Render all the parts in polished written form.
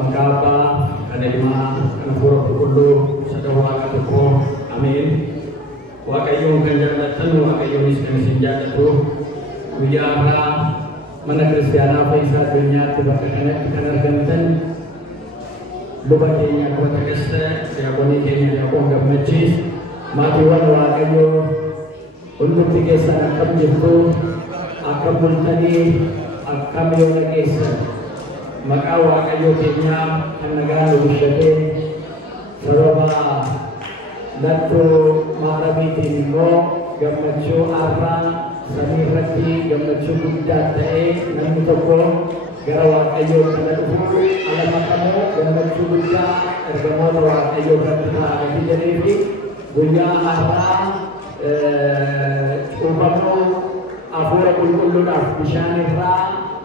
makaba kanilma kanapura kullu sadawa katuko amin wa kayyum kan jannatan wa kayyum iskan sinjatu wiyara mana kristiana faisa dunya tibakana kanargantan lubatinya kuat kesta siaponi kenya yapong gamachis matiwan wa kayyo untuk tiga sana akam jitu akam multani akam yung nag-isa makawa kayo kanya ang nag-alusyate saraba nato maramitin mo gamatyo arang samirati gamatyo buddhatae namito ko garawa kayo kanatupo alam mo gamatyo buddha ergamoto kayo kanatupo agidyaniti bunya arang upamo afura kullu na bishanira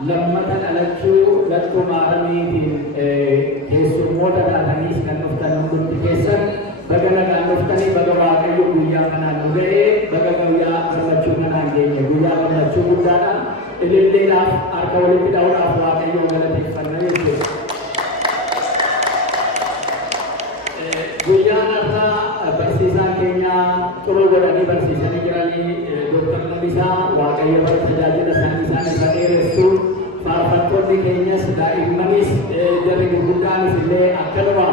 lammatan alachu lattu marami kesumota tanis kan uftan kunti kesan bagana kan uftani bagawa kayu buya kana dure bagawa kamachu kana genya buya kamachu budana ililla arkawli bidawra afwa kayu ngala tikfanna yesu buya na bersisa kenya turu godani bersisa ni kirani dokter nabisa wa kayu bertajajil sana saderesu farfatto di kenya sedai manis dari budana sile akalwa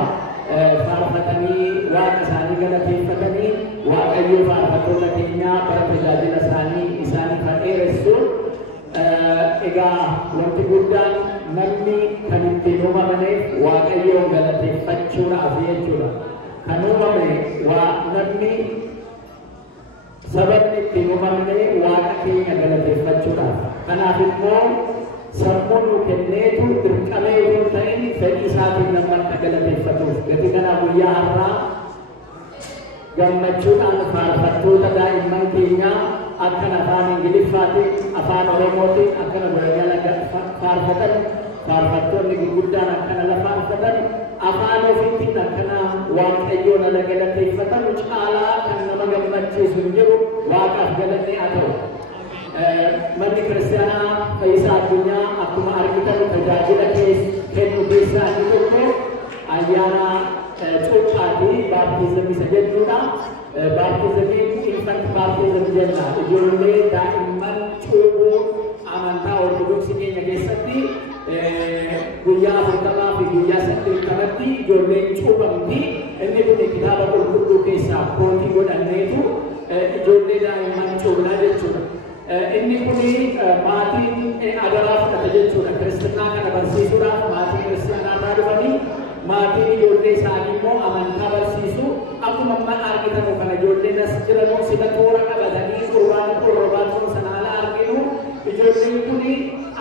farfatani wa kasani kana tifatani wa kayu farfatto di kenya bertajajil sani isani saderesu ega wanti budan namni kanintino mamane wa kayu galati fachura afiyachura kanuma me wa namni sabab ni timumamne wa kenya galati fachura kanafimo sammunu kennetu dirqameetu ta'in fedhi isaatiin nama galati fatu gati kana guyyaa har'a gammachuudhaan faarfattoota daa'imman keenya akkana afaan ingiliffaatiin afaan oromootiin akkana baragala faarfatan faarfattoonni gurguddaan akkana la faarfatan afaan ofiitiin akkana waaqayyoon ala galateeffatan caalaa kan nama gammachiisu hin jiru waaqaaf galanni haa ta'u. Manni kiristaanaa fayyisaa addunyaa akkuma argitan tajaajila kennu keessaa inni tokko ayyaana cuuphaati baaptiizimii isa jedhudha. Baaptiizimiin infant baaptiizimii jenna. Ijoollee daa'imman cuuphuu amantaa ortodoksii keenya keessatti guyyaa 40 fi guyyaa 80tti ijoolleen cuuphamti. Inni kun kitaaba qulqulluu keessaa kootii godhanneetu ijoollee daa'imman cuuphnaa jechuudha. Inni kuni maatiin adaraa fudhata jechuudha. Kiristinnaa kana barsiisuudhaaf maatii kiristinnaa irraa dhufanii maatiin ijoollee isaanii immoo amantaa barsiisu akkuma amma argitamu kana ijoolleen as jiranuu sila toora qabatanii qurbaanuu sana ala arginu ijoolleen kuni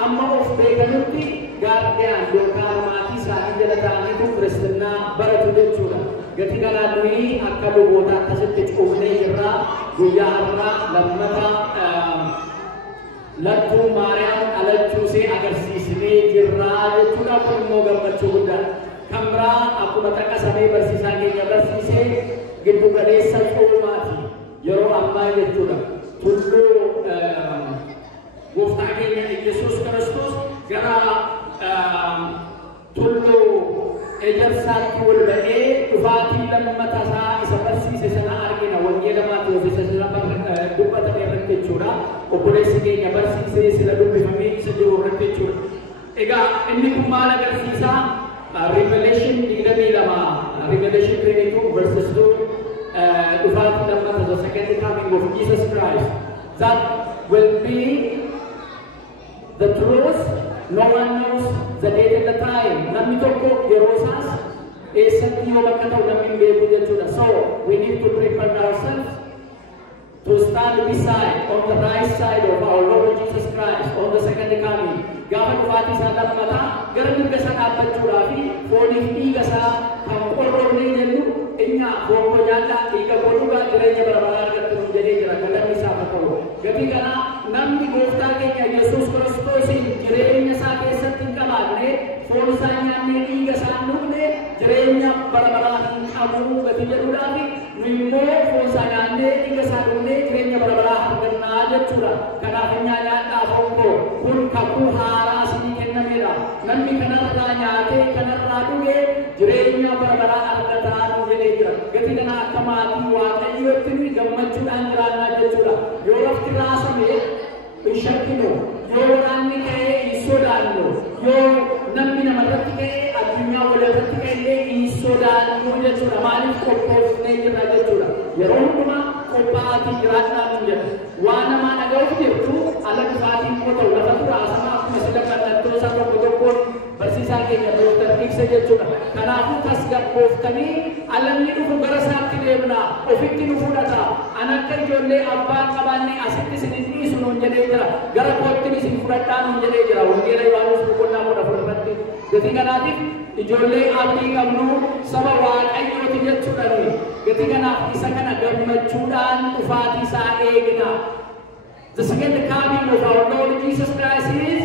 amma of beekanutti gaardiyaan yookaan maatii isaanii jala ta'aniitu kiristinnaa baratu jechuudha. Gati kanaa nuyi akka luboota akkasitti cuufnee jirra guyyaa har'aa lammata lattuu maariyaam alachuusee agarsiisnee jirraa jechuudha. Kun immoo gammachuu guddaa kan biraa akkuma taqasamee barsiisaa keenya barsiisee giddu galeessa cuumaati yeroo ammaa jechuudha. Tulluu gooftaa keenya Yesuus Kiristoos gara tulluu ejersaatti wal ba'ee dhufaatii lammata isaa isa barsiise sana argina. Wangeela Maatewos isa dubbatame irratti jechuudha. Obboleessi keenya barsiisee sila dubbifamee isa jiru irratti jechuudha. Egaa inni kun maal agarsiisa? Revelation 22 Revelation 22 verses 2 dhufaatii lammata the second coming of Jesus Christ that will be the truth. No one knows the date and the time. Namni tokko yeroo isaas eessatti yoo bakka ta'u namni hin beeku jechuudha. So we need to prepare ourselves to stand beside on the right side of our Lord Jesus Christ on the second coming. Gaafa dhufaatii isaa lammataa gara mirga isaa dhaabbachuudhaa fi fooniif dhiiga isaa kan qorroonnee jennu inni foon nyaadhaa dhiiga godhuudhaa jireenya bara baraa argattu jedhee jira. Galanni isaa haa ta'u. Gatii kana namni gooftaa keenya Yesuus Kiristoosiin jireenya isaa keessatti hin qabaanne foon isaa nyaannee dhiiga isaa hin dhugne jireenya bara baraa hin qabu gatii jedhuudhaa fi nu immoo foon isaa nyaannee dhiiga isaa dhugne jireenya bara baraa argannaa jechuudha. Kanaaf nyaadhaa foon koo kun kakuu haaraa isinii kennamedha. namni kanarraa nyaatee kanarraa dhugee jireenya bara baraa argataa nu jedhee jira. Gatii kana akka maatii Waaqayyootti nuyi gammachuudhaan jiraannaa jechuudha. Yoo lafti raasame hin shakkinu, yoo waraanni ka'ee hin sodaannu, yoo namni namarratti ka'ee addunyaa walirratti ka'ee hin sodaannu jechuudha. Maaliif qophoofnee jirra jechuudha. Yeroo hundumaa qophaa'atii jiraannaa nu jedha. Waan namaa dhaga'uuf jirtu ala dhufaatiin immoo ta'u lafa turaasamaa akkuma sila mallattoo isaa tokko tokkoon barsiisaa keenya Dooktar Ibsa jechuudha. Kanaafuu tasgabbooftanii alamni dhufu gara isaatti deemnaa, ofitti nu fudhata. Ani akka ijoollee abbaan qabaannee asitti isin dhiisu nuun jedhee jira. Gara koottiin isin fudhadhaa nuun jedhee jira. Wangeela Yohaannis boqonnaa 14 gatii kanaatiif ijoollee abdii qabnu saba Waaqayyooti jechuudhaan gatii kanaaf isa kana gammachuudhaan dhufaatii isaa eegna. The second coming of our Lord Jesus Christ is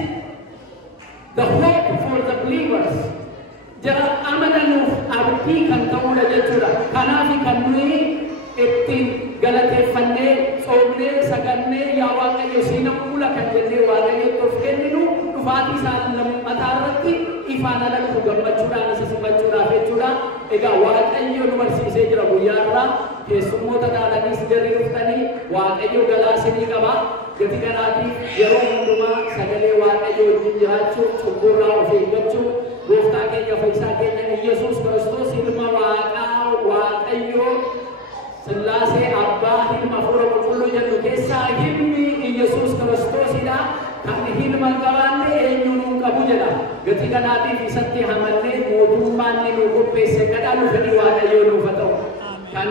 the hope for the believers. Jara amananuuf abdii kan ta'uudha jechuudha. Kanaaf kan nuyi ittiin galateeffannee soomnee sagannee yaa Waaqayyo siina fuula kan jennee Waaqayyotti of kenninu dhufaatii isaa lammataa irratti ifaan ala dhufu gammachuudhaan isa simachuudhaaf jechuudha. Egaa Waaqayyo nu barsiisee jira guyyaa irraa keessummoota taataniis jarri dhuftanii Waaqayyo galaa isinii qaba. Gatii kanaatiif yeroo hundumaa sagalee Waaqayyo wajjin jiraachuu, cubburraa of eeggachuu, gooftaa keenya fayyisaa keenya Iyesuus Kiristoos ilma Waaqayyo Sillaasee Abbaa ilma Hafuura Qulqulluu jennu keessaa ilmi Iyesuus Kiristoosidha. Kan ilma qabaanne eenyuun qabu jedha. Gatii kanaatiif isatti amannee mootummaan nu qopheesse kadhaalu fedhii Waaqayyoo nuuf haa ta'u. Kan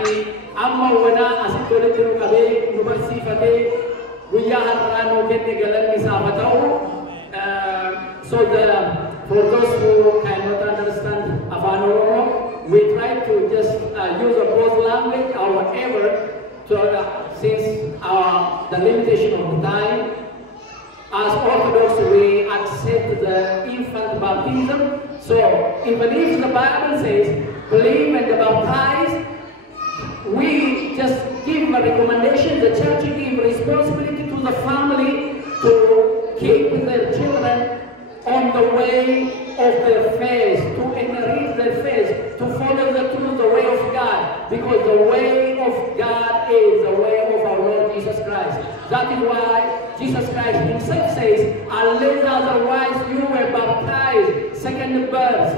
amma wanaa asitti walitti nu qabee nu barsiifatee guyyaa har'aa nuu kenne galanni isaaf haa ta'u. For those who cannot understand Afaan Oromoo, we try to just use a both language, however, since the limitation of time, as Orthodox we accept the infant baptism. So even if the Bible says believe and baptize, we just give a recommendation. The church give responsibility to the family to keep their children on the way of their faith, to inherit their faith, to follow the way of God, because the way of God is the way of our Lord Jesus Christ. That is why Jesus Christ himself says, unless otherwise you were baptized, second birth,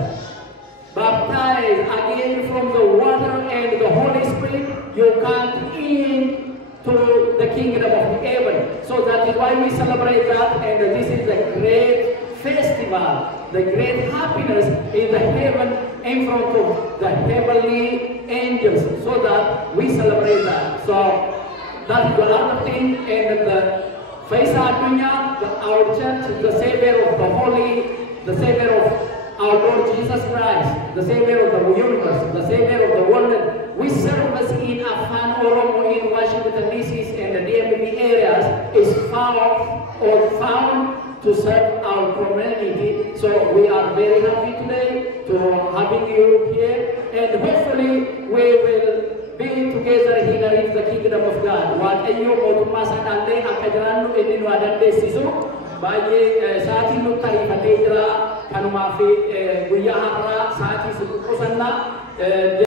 baptized again from the water and the Holy Spirit, you can't into the kingdom of heaven. So that is why we celebrate that, and this is the great festival, the great happiness in the heaven in front of the heavenly angels, so that we celebrate that. So that's the other thing, and the Faisa Adunya, our church, the Savior of the Holy, the Savior of our Lord Jesus Christ, the Savior of the universe, the Savior of the world. We service in Afan Oromo in Washington DC and the DMV areas is found to serve our community. So we are very happy today to having you here, and hopefully we will be together in the kingdom of God. Waaqayyo mootummaa isaadhaallee akka jiraannu inni nu dandeessisu baay'ee sa'aatiin nu tariifatee jira. Kanumaaf guyyaa har'aa sa'aatii qusannaa